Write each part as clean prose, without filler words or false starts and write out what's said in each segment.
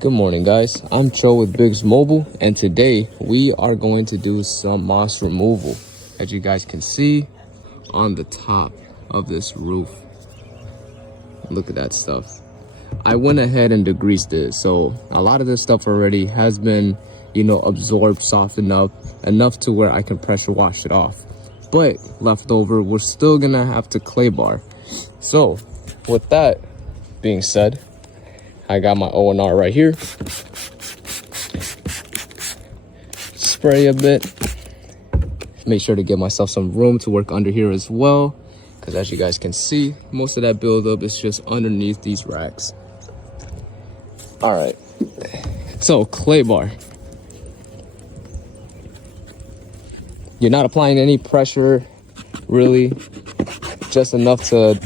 Good morning, guys. I'm Cho with bigsmobile, and today we are going to do some moss removal. As you guys can see on the top of this roof, look at that stuff. I went ahead and degreased it, so a lot of this stuff already has been, absorbed, softened up enough to where I can pressure wash it off. But left over, we're still gonna have to clay bar. So with that being said, I got my O&R right here. Spray a bit. Make sure to give myself some room to work under here as well, because as you guys can see, most of that buildup is just underneath these racks. All right, so clay bar. You're not applying any pressure, really, just enough to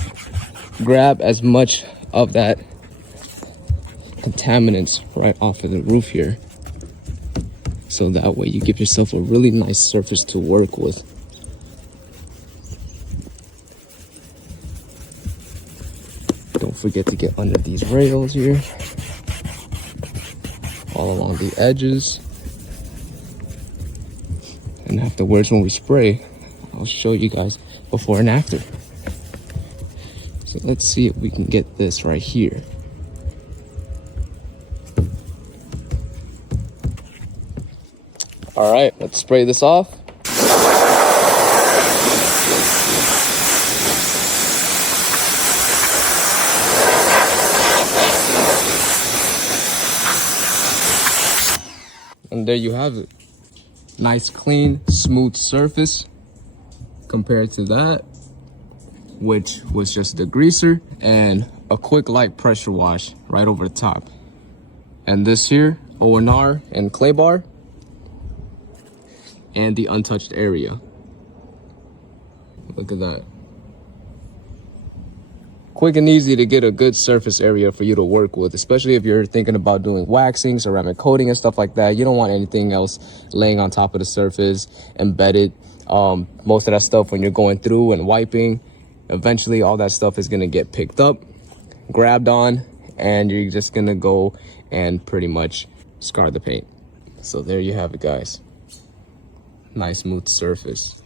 grab as much of that contaminants right off of the roof here, so that way you give yourself a really nice surface to work with. Don't forget to get under these rails here, all along the edges. And afterwards, when we spray, I'll show you guys before and after. So let's see if we can get this right here. All right, let's spray this off. And there you have it. Nice, clean, smooth surface compared to that, which was just the degreaser and a quick light pressure wash right over the top. And this here, O&R and clay bar, and the untouched area. Look at that. Quick and easy to get a good surface area for you to work with, especially if you're thinking about doing waxing, ceramic coating, and stuff like that. You don't want anything else laying on top of the surface, embedded. Most of that stuff, when you're going through and wiping, eventually all that stuff is gonna get picked up, grabbed on, and you're just gonna go and pretty much scar the paint. So there you have it, guys. Nice smooth surface.